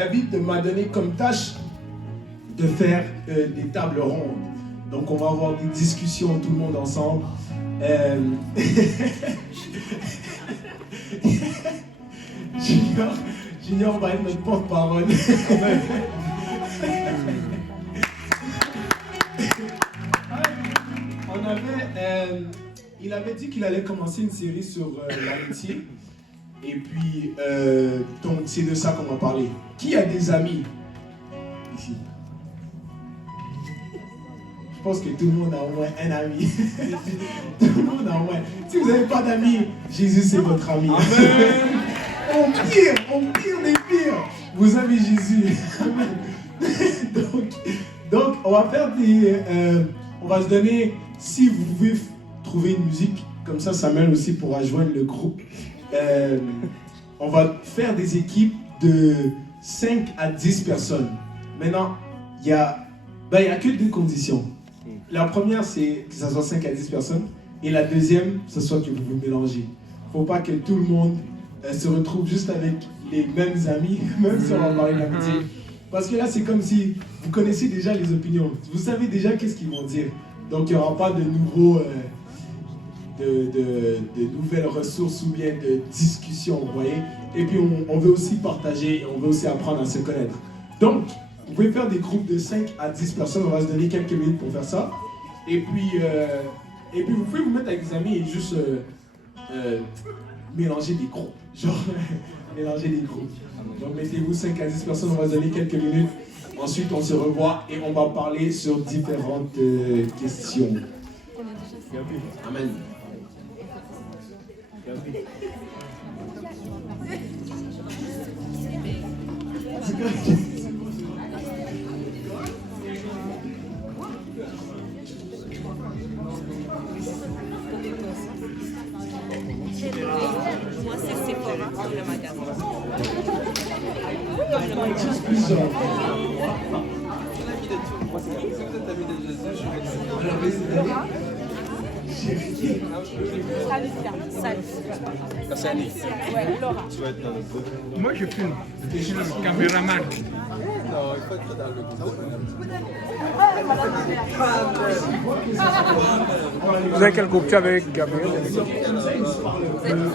David m'a donné comme tâche de faire des tables rondes. Donc on va avoir des discussions tout le monde ensemble. Junior va être notre porte-parole. Il avait dit qu'il allait commencer une série sur l'amitié. Et puis, donc c'est de ça qu'on va parler. Qui a des amis ici? Je pense que tout le monde a au moins un ami. Tout le monde a au moins. Si vous n'avez pas d'amis, Jésus c'est votre ami. Au pire des pires, vous avez Jésus. donc, on va faire on va se donner, si vous pouvez trouver une musique, comme ça Samuel aussi pourra joindre le groupe. On va faire des équipes de 5 à 10 personnes. Maintenant, il y a que deux conditions. La première, c'est que ça soit 5 à 10 personnes. Et la deuxième, ce soit que vous vous mélangez. Il ne faut pas que tout le monde se retrouve juste avec les mêmes amis, même si on va parler d'amitié. Parce que là, c'est comme si vous connaissez déjà les opinions. Vous savez déjà qu'est-ce qu'ils vont dire. Donc, il n'y aura pas de nouveaux... de nouvelles ressources ou bien de discussions, vous voyez. Et puis on veut aussi partager, on veut aussi apprendre à se connaître. Donc, vous pouvez faire des groupes de 5 à 10 personnes, on va se donner quelques minutes pour faire ça. Et puis vous pouvez vous mettre avec des amis et juste mélanger des groupes. Genre, mélanger des groupes. Donc mettez-vous 5 à 10 personnes, on va se donner quelques minutes. Ensuite, on se revoit et on va parler sur différentes questions. Amen. Moi, c'est Sephora, le magasin. Salut. Ouais, Laura. Moi je filme, je suis le caméraman. Non, il faut être dans le groupe. Vous avez quel groupe tu es avec Gabriel?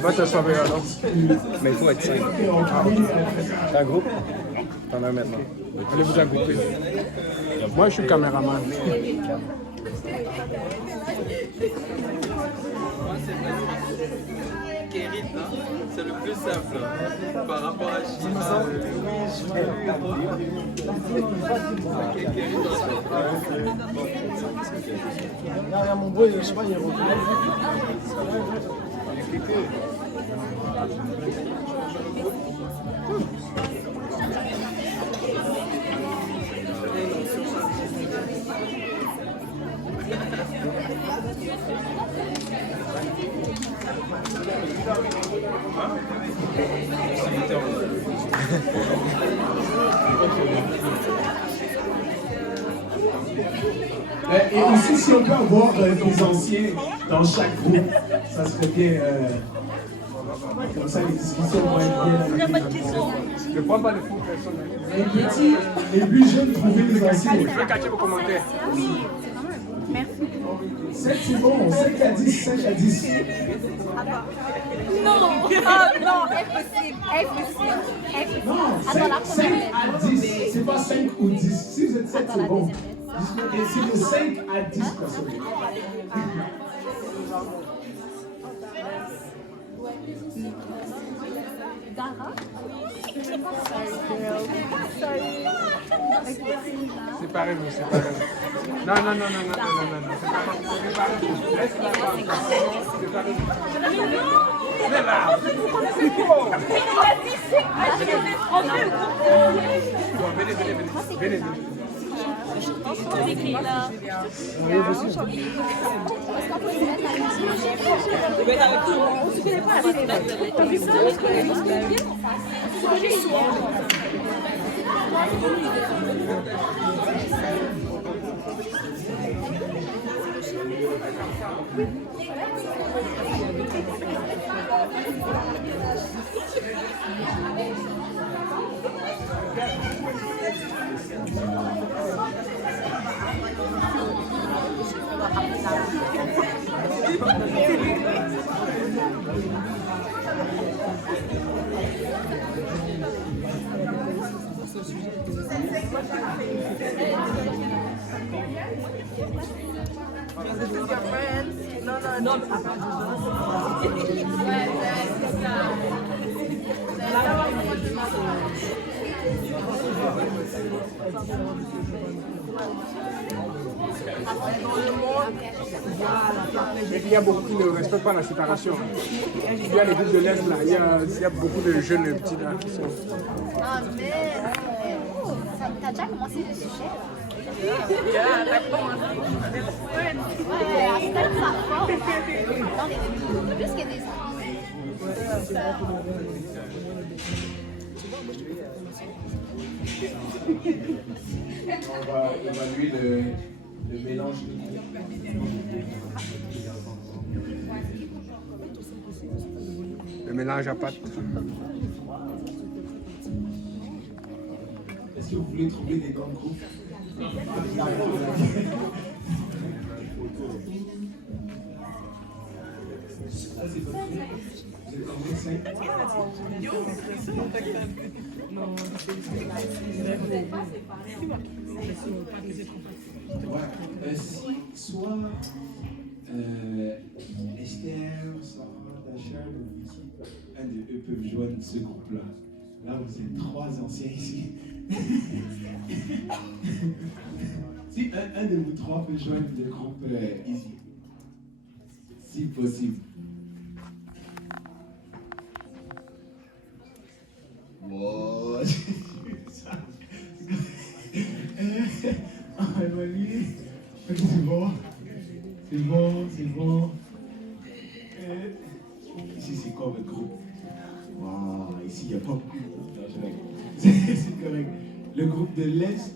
Va t'asseoir alors. Mais il faut être 5. T'as un groupe? T'en as un maintenant. Allez vous agrouper. Moi je suis caméraman. C'est le plus simple par rapport à Chine. Derrière mon bruit, je sais pas, il y a Et aussi, si on peut avoir des anciens dans chaque groupe, ça serait bien. Comme ça, les discussions vont être bien. Je ne prends pas les faux personnes. Les petits, les plus jeunes, trouvez des anciens. Je vais cacher vos commentaires. Merci. 7 c'est bon, 5 à 10, 5 à 10. Non, non, impossible. Non, 5 à 10, c'est pas 5 ou 10. Si vous êtes 7, c'est bon. Et c'est de 5 à 10 personnes. Dara? Séparez-vous, séparez-vous. Non, séparez-vous. Laisse la femme. Séparez-vous. C'est là. Vous connaissez quoi? Venez. Mais il y a beaucoup qui ne respectent pas la séparation. Il y a les groupes de l'Est là, il y a beaucoup de jeunes petits là qui sont. Ah merde. T'as déjà commencé le sujet là? Ouais, installe ça fort. Dans les plus que des On va évaluer le mélange de groupes. Le mélange à pâte. Est-ce que vous voulez trouver des grands groupes? Ah, c'est pas vrai. Vous êtes combien? 5? Ouais. Soit Esther, Sarah, Dasha, ou Vicky, un de eux peut joindre ce groupe-là. Là, vous êtes 3 anciens ici. Si un de vous 3 peut joindre le groupe ici, si possible. Bon, on va évaluer. C'est bon. C'est bon, c'est bon. Ici, c'est quoi votre groupe? Wow, ici, il n'y a pas beaucoup. C'est correct. Le groupe de l'Est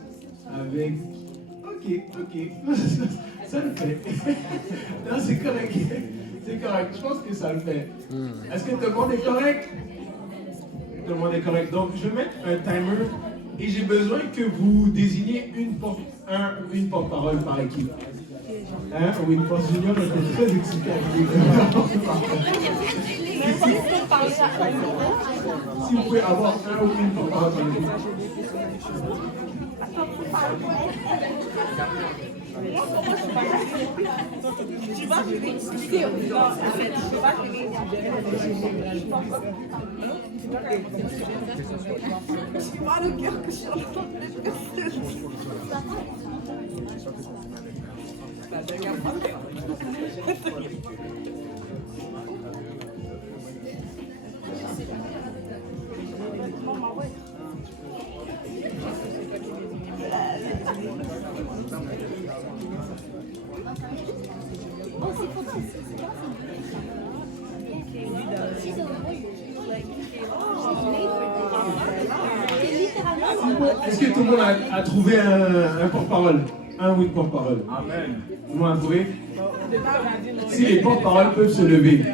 avec. Ok. Ça le fait. Non, c'est correct. C'est correct. Je pense que ça le fait. Est-ce que tout le monde est correct? Tout le monde est correct. Donc, je vais mettre un timer et j'ai besoin que vous désigniez une porte-parole par équipe. Hein? Winforce Junior était très excité avec les porte-parole. Si vous pouvez avoir un ou une porte-parole par équipe. Tu vas expliquer. En fait, tu vas tu vois le cœur que je suis en train Est-ce que tout le monde a trouvé un porte-parole? Un ou une porte-parole? Amen. Tout le monde a trouvé? Si les porte-paroles peuvent se lever.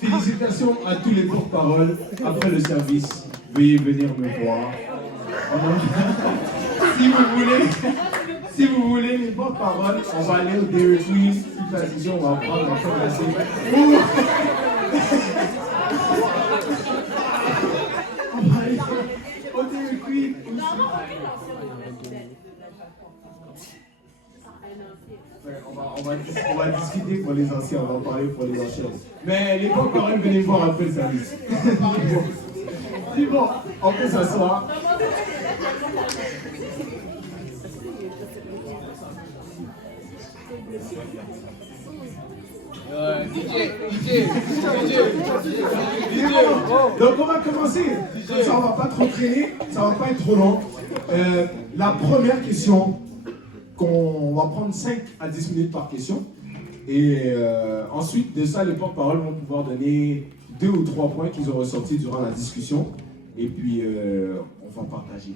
Félicitations à tous les porte-paroles. Après le service, veuillez venir me voir. Si vous voulez les porte-paroles, on va aller au Dairy Queen. Si transition, on va prendre la passer. On va aller au Dairy Queen. On va discuter pour les anciens, on va parler pour les anciens. Mais les porte-paroles, venez voir après le service. C'est bon, on peut s'asseoir. Donc on va commencer. Comme ça on va pas trop traîner, ça va pas être trop long. La première question, qu'on va prendre 5 à 10 minutes par question. Et ensuite de ça, les porte-paroles vont pouvoir donner 2 ou 3 points qu'ils ont ressortis durant la discussion. Et puis on va partager.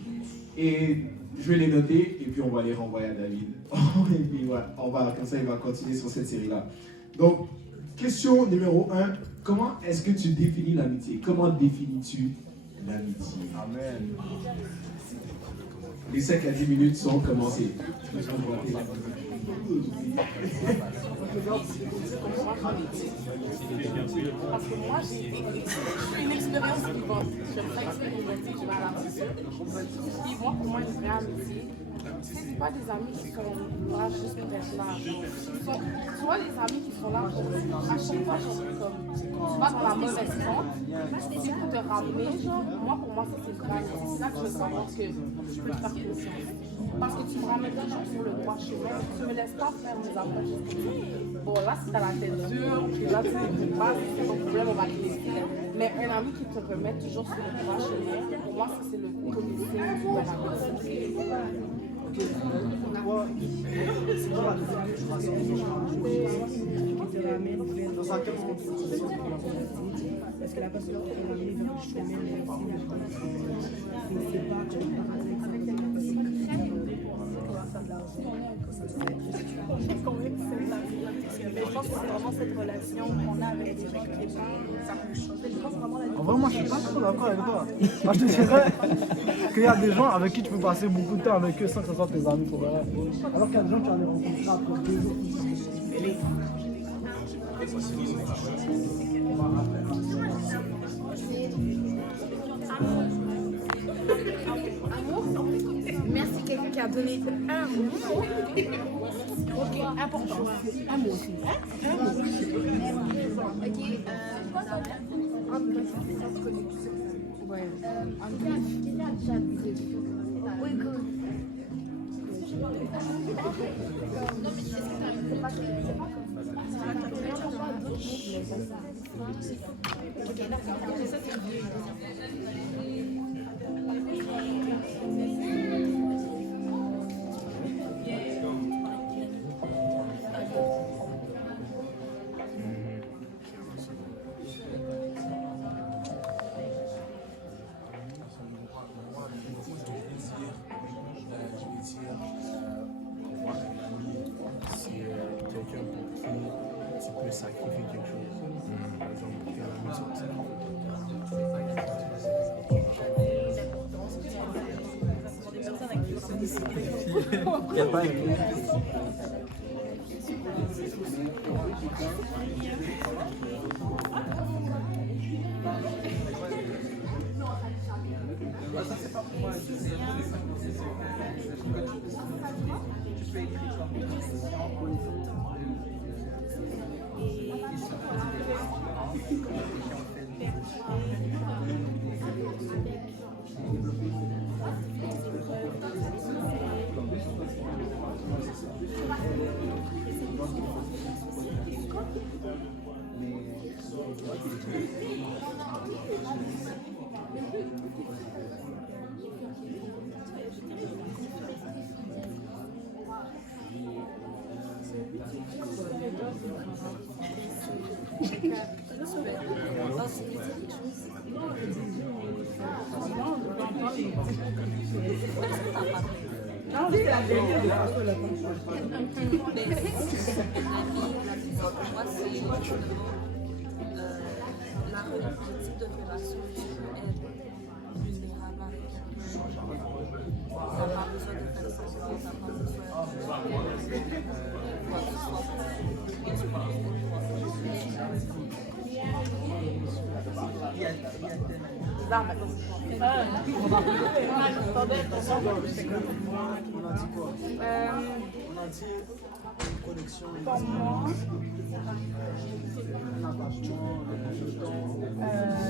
Et je vais les noter et puis on va les renvoyer à David. Et puis ouais, comme ça il va continuer sur cette série-là. Donc, question numéro 1. Comment est-ce que tu définis l'amitié? Comment définis-tu l'amitié? Amen. Les 5 à 10 minutes sont commencées. Parce que moi, j'ai une expérience vivante. J'aime ça expérimenter, je vais à la maison. Et moi, pour moi, une vraie amitié, c'est pas des amis qui sont là juste pour être là. Tu vois, les amis qui sont là pour à chaque fois, genre, comme, tu vas dans la mauvaise pente, c'est pour te ramener, genre, moi, pour moi, ça, c'est vrai. C'est là que je sens que je peux te faire confiance. Parce que tu me ramènes toujours sur le droit chemin, tu me laisses pas faire mes approches. Bon, là, si t'as la tête dure, puis là, tu ne comprends pas, c'est ton problème, on va te laisser. Mais un ami qui te remet toujours sur le droit chemin, pour moi, ça, c'est le premier signe du bon ami. C'est quoi la deuxième qui te ramène dans sa tête? Est-ce que la personne qui est ramenée vers le chemin, mais c'est pas Je pense que c'est vraiment cette relation qu'on a avec les gens qui ça peut changer. Je pense vraiment la En vrai, moi, je suis pas trop d'accord avec toi. Moi, je te dirais qu'il y a des gens avec qui tu peux passer beaucoup de temps avec eux sans que ce soit tes amis pour vrai. Alors qu'il y a des gens qui ont les rencontrés après 2 jours. Merci quelqu'un qui a donné un mot. Ok, important. Un mot aussi. Un mot. Ok, Ouais. oui, good. Non, mais est-ce que c'est pas ok, d'accord. Ça, c'est quelqu'un pour qui tu peux sacrifier quelque chose. Par exemple, pour qu'un ami soit Il n'y a pas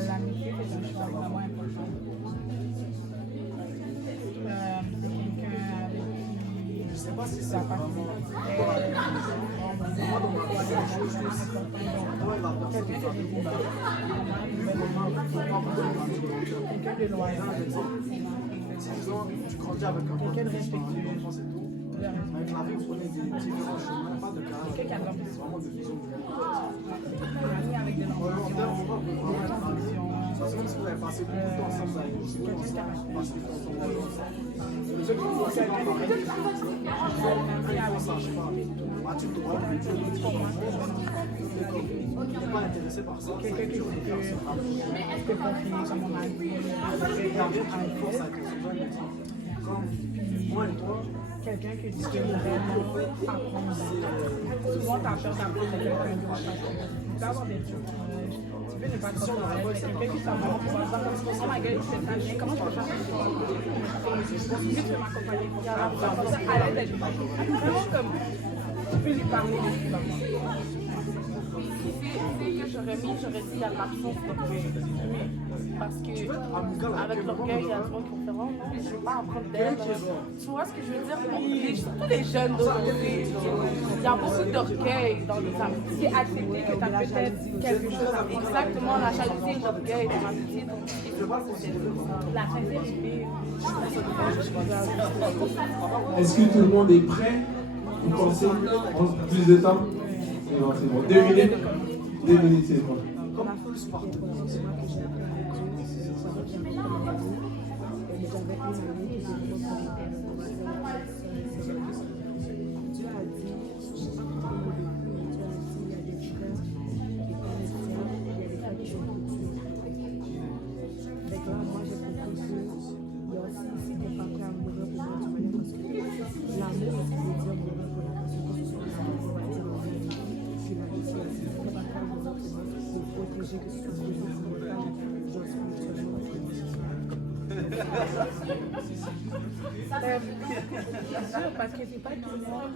L'amitié, c'est un choix vraiment important. C'est quelqu'un avec qui Je sais pas si c'est vraiment moi dans ma vie, quelqu'un de loyal, tu grandis avec un quelqu'un de respectueux. Avec la vie, vous prenez des différents chemins, pas de caractère. Quelqu'un qui a C'est vraiment de vision de ami avec de l'ambition, ça, c'est même si vous avez passé beaucoup de temps ensemble avec vous, quelqu'un qui a parce que c'est le seul qui vous voit, c'est pas pareil. Ça, je sais pas. Tu dois pas intéressé par ça. quelqu'un qui peut confier comme on a dit. Il y a bien qui force à être souvent Quelqu'un que tu peux vraiment apprendre. Souvent, tu as peur d'apprendre de quelqu'un d'autre. Tu peux avoir des trucs. Tu peux ne pas te sentir à l'aise. Quelqu'un qui t'a vraiment pouvoir faire comme ça, ma gueule, c'est pas bien. Comment tu vas faire pour toi? Tu peux m'accompagner pour ça. À l'aise d'être vraiment comme. Tu peux lui parler de ce qu'il va faire. J'aurais dit il y a l'absence d'orgueil. Parce que avec l'orgueil, il y a trop de conférences. Non, je ne veux pas apprendre d'elle. Tu vois ce que je veux dire? Tous les jeunes d'aujourd'hui, il y a beaucoup d'orgueil dans les amitiés. C'est accepter que tu as peut-être quelque chose à faire. Exactement, la jalousie et l'orgueil dans l'amitié. Donc, La sincérité. Est-ce que tout le monde est prêt? Vous pensez? Plus de temps? C'est bon, c'est bon. 2 minutes? 2 minutes, c'est bon. Bien sûr, parce que c'est pas tout le monde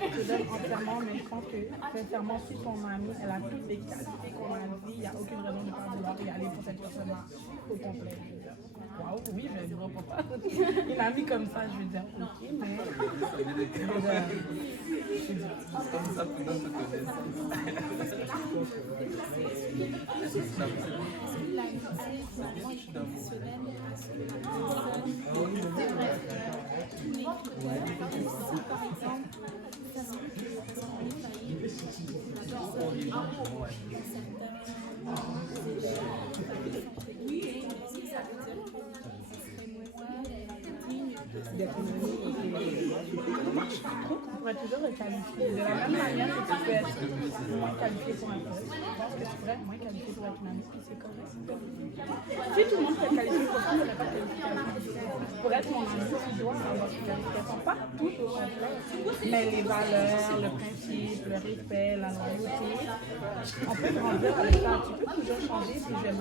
qui te donne entièrement, mais je pense que sincèrement, si ton amie, elle a toutes les qualités qu'on a dit, il n'y a aucune raison de ne pas vouloir y aller pour cette personne-là au complet. Waouh, oui, je ne vois pas. Une amie comme ça, je veux dire, ok, mais. Comme ça, tout le monde se connaît. On va toujours requalifier. De la même manière que tu peux être moins qualifié pour un poste, je pense que tu pourrais être moins qualifié pour être une amie, puis c'est correct. Si tout le monde serait qualifié pour ça, on n'aurait pas de qualification. Pour être mon ami, tu dois avoir une qualification. Pas tout au complet, mais les valeurs, le principe, le respect, la loyauté, on peut grandir avec ça. Tu peux toujours changer si je vais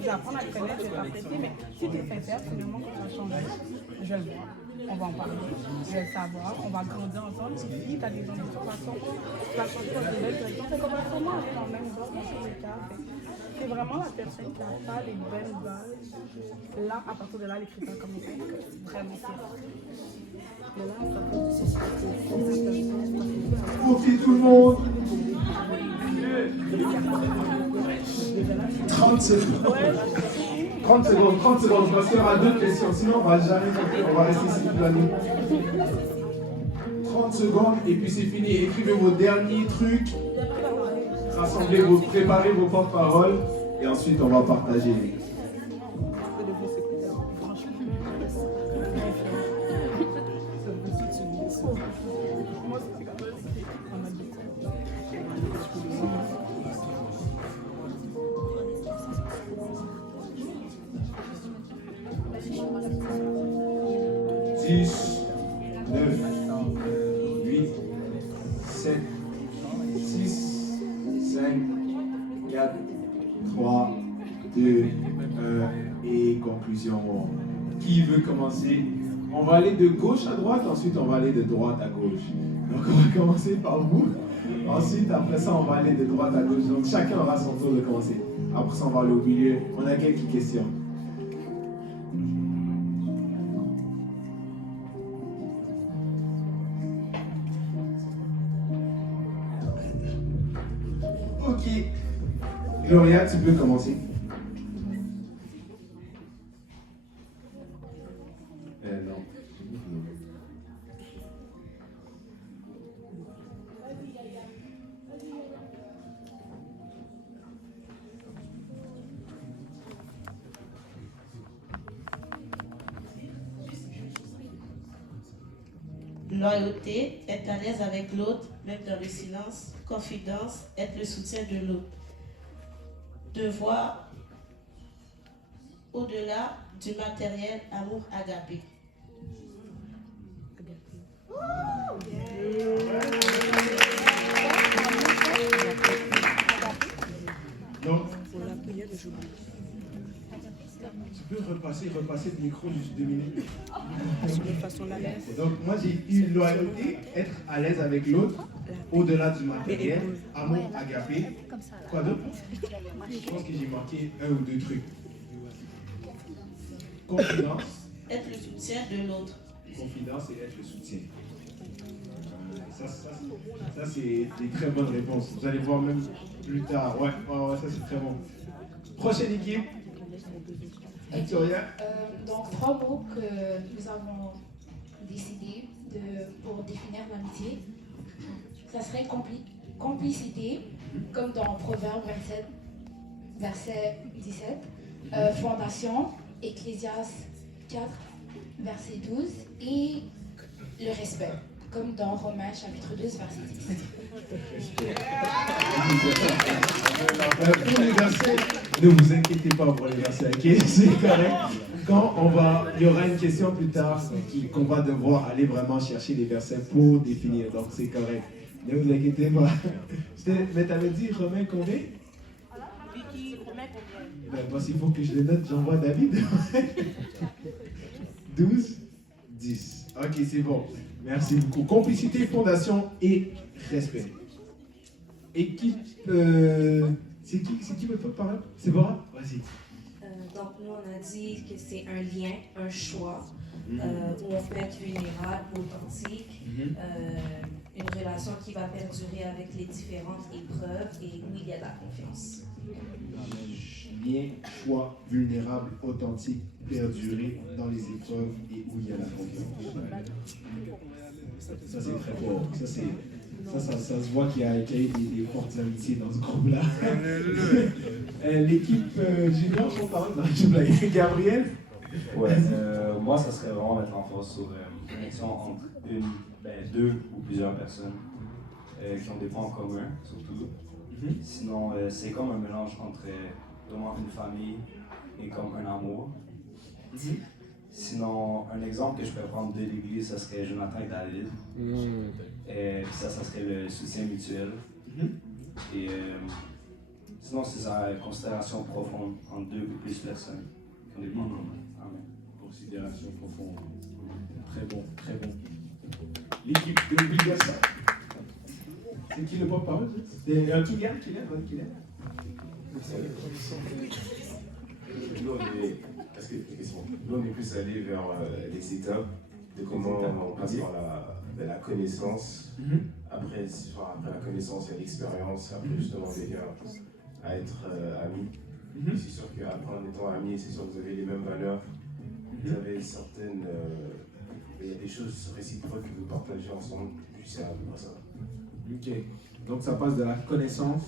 je vais apprendre à te connaître, je vais t'apprécier, mais si tu es sincère, finalement, quand tu vas changer, je vais le voir. On va en parler, je vais le savoir, on va grandir ensemble. Si tu as des ambitions, tu vas changer dans une nouvelle direction, c'est comme ça, moi, aller dans le même endroit, dans tous les cas. C'est vraiment la personne qui n'a pas les bonnes bases. Là, à partir de là, les critères comme ils sont, vraiment c'est. Mais là, ça peut Ok, tout le monde. 30 secondes. 30 secondes, parce qu'il y aura d'autres questions, sinon on va jamais compter, on va rester ici toute la nuit. 30 secondes et puis c'est fini. Écrivez vos derniers trucs, préparez vos porte-paroles et ensuite on va partager. Six, 9, 8, 7, 6, 5, 4, 3, 2, 1 et conclusion. Qui veut commencer? On va aller de gauche à droite, ensuite on va aller de droite à gauche. Donc on va commencer par vous. Ensuite, après ça, on va aller de droite à gauche. Donc chacun aura son tour de commencer. Après ça, on va aller au milieu. On a quelques questions. Ok. Gloria, tu peux commencer. Non. Loyauté, être à l'aise avec l'autre, même dans le silence. Confidence, être le soutien de l'autre. Devoir, au-delà du matériel, amour agapé. Donc, tu peux repasser le micro juste 2 minutes. Donc, moi j'ai eu loyauté, être à l'aise avec l'autre, au-delà du matériel, amour agapé. Quoi d'autre? Je pense que j'ai marqué 1 ou 2 trucs. Confidence. Être le soutien de l'autre. Confidence et être le soutien. Ça c'est des très bonnes réponses. Vous allez voir même plus tard. Ouais, ça c'est très bon. Prochaine équipe. Victoria. Donc, 3 mots que nous avons décidé pour définir l'amitié. Ça serait complicité, comme dans Proverbe 27, verset 17. Fondation, Ecclésiaste 4, verset 12. Et le respect, comme dans Romains chapitre 12, verset 10. Pour les versets, ne vous inquiétez pas pour les versets, ok? C'est correct. Il y aura une question plus tard qu'on va devoir aller vraiment chercher les versets pour définir, donc c'est correct. Ne vous inquiétez pas. Mais t'avais dit Romain combien? Vicky, Romain combien? Ben, parce qu'il faut que je les note, j'envoie David. 12, 10. Ok, c'est bon. Merci beaucoup. Complicité, fondation et respect. Équipe, c'est qui veut pas parler? C'est Bora? Vas-y. Donc nous on a dit que c'est un lien, un choix, où on peut être vulnérable, authentique, une relation qui va perdurer avec les différentes épreuves et où il y a de la confiance. Lien, choix, vulnérable, authentique, perdurer dans les épreuves et où il y a la confiance. Ça c'est très fort. Ça se voit qu'il y a des fortes amitiés dans ce groupe-là. L'équipe junior, on parle dans l'équipe Gabriel. Ouais, moi ça serait vraiment mettre l'emphase sur une connexion entre deux ou plusieurs personnes qui ont des points en commun, surtout. Sinon, c'est comme un mélange entre vraiment une famille et comme un amour. Sinon, un exemple que je peux prendre de l'église, ça serait Jonathan et David. Et ça serait le soutien mutuel. Et sinon, c'est sa considération profonde entre 2 ou plus personnes qui ont des points en commun. Amen. Considération profonde. Très bon, très bon. L'équipe de Vilgassa. C'est qui le porte-parole? C'est un Kylian qui lève, Nous, on est plus allé vers les étapes de comment on passe par la connaissance. Après la connaissance, il y a l'expérience. Après, justement, on devient à être amis. C'est sûr qu'après, en étant amis, c'est sûr que vous avez les mêmes valeurs. Vous avez certaines. Il y a des choses réciproques que vous partagez ensemble. Puis c'est à peu près ça. Ok. Donc, ça passe de la connaissance.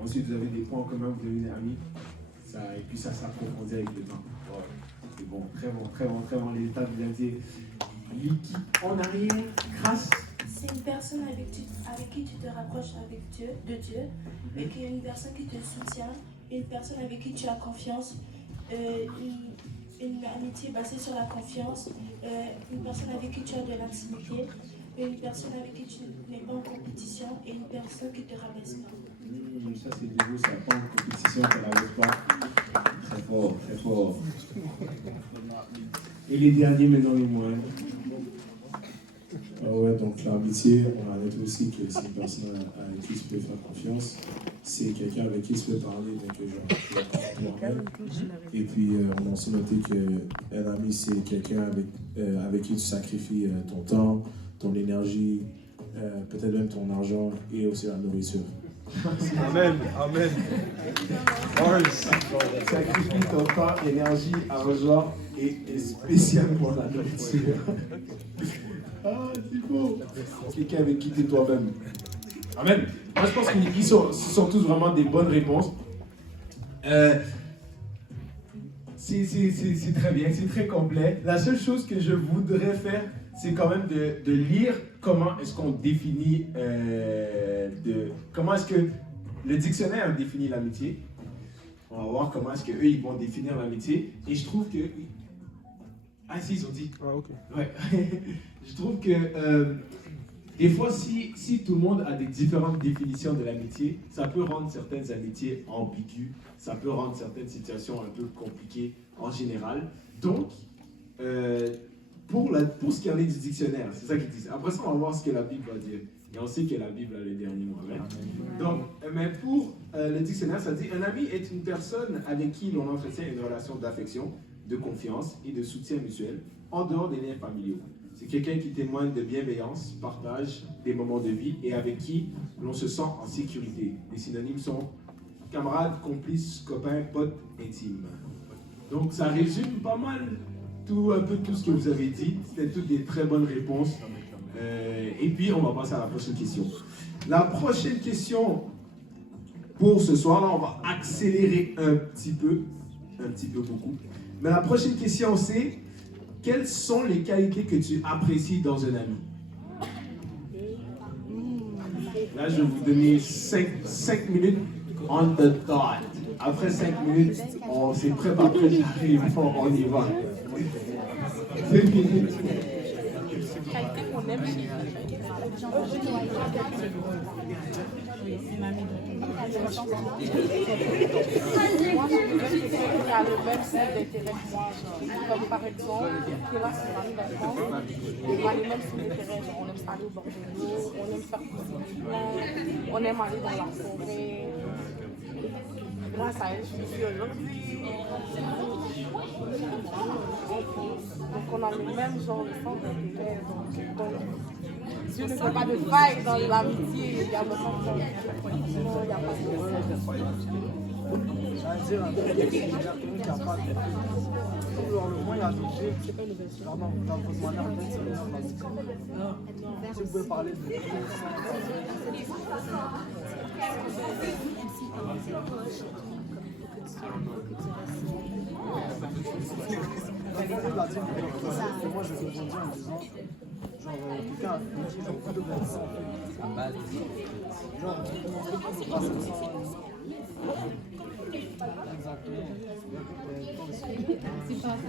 Ensuite, vous avez des points en commun, vous devenez amis. Et puis, ça s'approfondit avec le temps. Ouais. C'est bon, très bon. Les étapes de l'amitié. L'équipe en arrière, grâce. C'est une personne avec qui tu te rapproches de Dieu, et qui est une personne qui te soutient, une personne avec qui tu as confiance, une amitié basée sur la confiance, une personne avec qui tu as de l'intimité, une personne avec qui tu n'es pas en compétition et une personne qui te rabaisse pas. Ça c'est nouveau, ça pas en compétition, ça ne rabaisse pas. Très fort, très fort. Et les derniers, maintenant les moindres. Ouais, donc l'amitié, on a noté aussi que c'est une personne avec qui tu peux faire confiance. C'est quelqu'un avec qui tu peux parler, donc genre, toi-même. Et puis, on a aussi noté qu'un ami, c'est quelqu'un avec qui tu sacrifies ton temps, ton énergie, peut-être même ton argent et aussi la nourriture. Amen, amen. Sacrifie ton temps, énergie, argent et spécialement la nourriture. Ah, c'est beau. Quelqu'un avec qui tu es toi-même. Amen. Moi, je pense qu'ils sont tous vraiment des bonnes réponses. C'est très bien, c'est très complet. La seule chose que je voudrais faire, c'est quand même de lire comment est-ce qu'on définit, comment est-ce que le dictionnaire définit l'amitié. On va voir comment est-ce qu'eux, ils vont définir l'amitié. Et je trouve que... Ah si, ils ont dit. Ah, ok. Ouais. Je trouve que des fois, si tout le monde a des différentes définitions de l'amitié, ça peut rendre certaines amitiés ambiguës, ça peut rendre certaines situations un peu compliquées en général. Donc, pour ce qui en est du dictionnaire, c'est ça qu'ils disent. Après ça, on va voir ce que la Bible va dire. Et on sait que la Bible a le dernier mot. Donc, mais pour le dictionnaire, ça dit un ami est une personne avec qui l'on entretient une relation d'affection, de confiance et de soutien mutuel en dehors des liens familiaux. C'est quelqu'un qui témoigne de bienveillance, partage des moments de vie et avec qui l'on se sent en sécurité. Les synonymes sont camarade, complice, copain, pote, intime. Donc, ça résume pas mal un peu tout ce que vous avez dit. C'était toutes des très bonnes réponses. Et puis, on va passer à la prochaine question. La prochaine question pour ce soir, là, on va accélérer un petit peu beaucoup. Mais la prochaine question, c'est quelles sont les qualités que tu apprécies dans un ami? Là, je vais vous donner 5 minutes on the dot. Après 5 minutes, on s'est préparé, j'arrive, on y va. 5 minutes. Qualité qu'on aime chez moi, je veux quelqu'un qui a le même centre d'intérêt que moi. Comme par exemple, qui est là, c'est une amie d'enfance. On a les mêmes centres d'intérêt. On aime aller au bord de l'eau, on aime faire pousser des plantes, on aime aller dans la forêt. Grâce à elle, je suis ici aujourd'hui. Donc on a le même genre de centre d'intérêt. Donc, Dieu ne fait pas de faille dans l'amitié. Il y a le centre d'intérêt. Il n'y a pas de C'est-à-dire, quelqu'un qui n'a pas de... Alors, le moins, il y a des jeux, c'est pas une nouvelle chose. Dans votre manière d'être, c'est si vous pouvez parler de... Moi, je rebondis en disant, genre, quelqu'un me dit, genre, pas de blanc. Genre, comment on peut passer ça? Exactement.